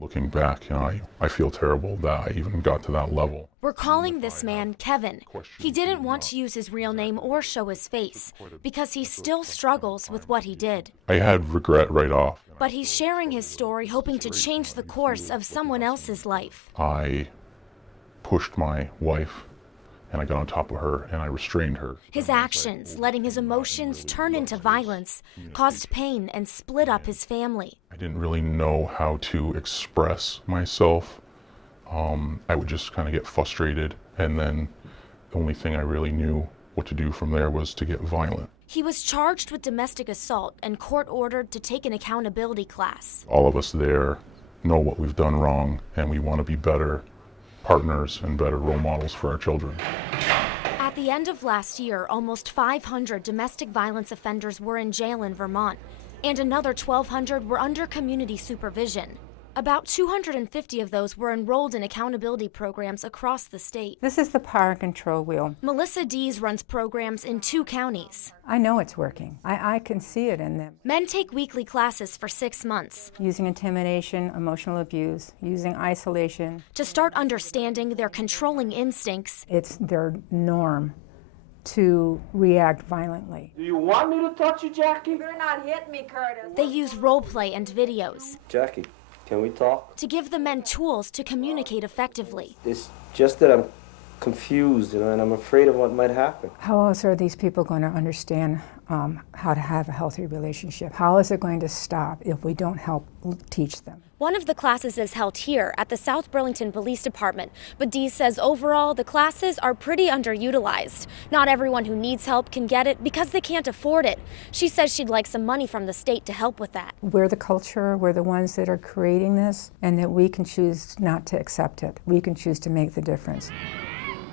Looking back, I feel terrible that I even got to that level. We're calling this man Kevin. He didn't want to use his real name or show his face because he still struggles with what he did. I had regret right off. But he's sharing his story, hoping to change the course of someone else's life. I pushed my wife and I got on top of her and I restrained her. His actions, letting his emotions turn into violence, caused pain and split up his family. I didn't really know how to express myself. I would just kind of get frustrated, and then the only thing I really knew what to do from there was to get violent. He was charged with domestic assault and court-ordered to take an accountability class. All of us there know what we've done wrong, and we want to be better partners and better role models for our children. At the end of last year, almost 500 domestic violence offenders were in jail in Vermont, and another 1,200 were under community supervision. About 250 of those were enrolled in accountability programs across the state. This is the power control wheel. Melissa Dees runs programs in 2 counties. I know it's working. I can see it in them. Men take weekly classes for 6 months. Using intimidation, emotional abuse, using isolation. To start understanding their controlling instincts. It's their norm to react violently. Do you want me to touch you, Jackie? You better not hit me, Curtis. They use role play and videos. Jackie, can we talk? To give the men tools to communicate effectively. It's just that I'm confused, and I'm afraid of what might happen. How else are these people going to understand how to have a healthy relationship? How is it going to stop if we don't help teach them? One of the classes is held here at the South Burlington Police Department, but Dee says overall the classes are pretty underutilized. Not everyone who needs help can get it because they can't afford it. She says she'd like some money from the state to help with that. We're the culture, we're the ones that are creating this, and that we can choose not to accept it. We can choose to make the difference.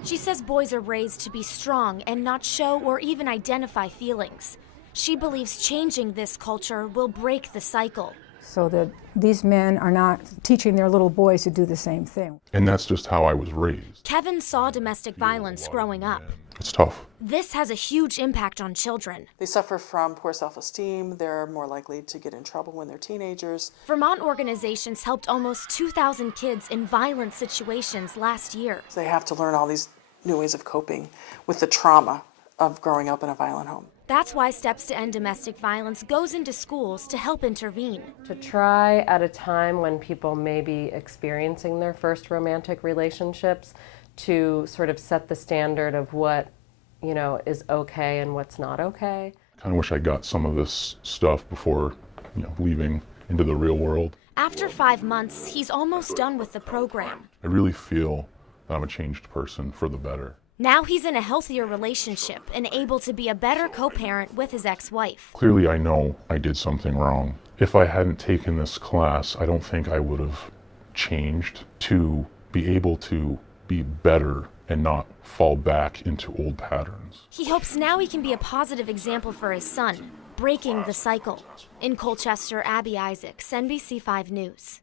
She says boys are raised to be strong and not show or even identify feelings. She believes changing this culture will break the cycle. So that these men are not teaching their little boys to do the same thing. And that's just how I was raised. Kevin saw domestic violence growing up. It's tough. This has a huge impact on children. They suffer from poor self-esteem. They're more likely to get in trouble when they're teenagers. Vermont organizations helped almost 2,000 kids in violent situations last year. They have to learn all these new ways of coping with the trauma of growing up in a violent home. That's why Steps to End Domestic Violence goes into schools to help intervene. To try at a time when people may be experiencing their first romantic relationships to sort of set the standard of what, is okay and what's not okay. I kind of wish I got some of this stuff before, leaving into the real world. After 5 months, he's almost done with the program. I really feel that I'm a changed person for the better. Now he's in a healthier relationship and able to be a better co-parent with his ex-wife. Clearly I know I did something wrong. If I hadn't taken this class, I don't think I would have changed to be able to be better and not fall back into old patterns. He hopes now he can be a positive example for his son, breaking the cycle. In Colchester, Abby Isaacs, NBC5 News.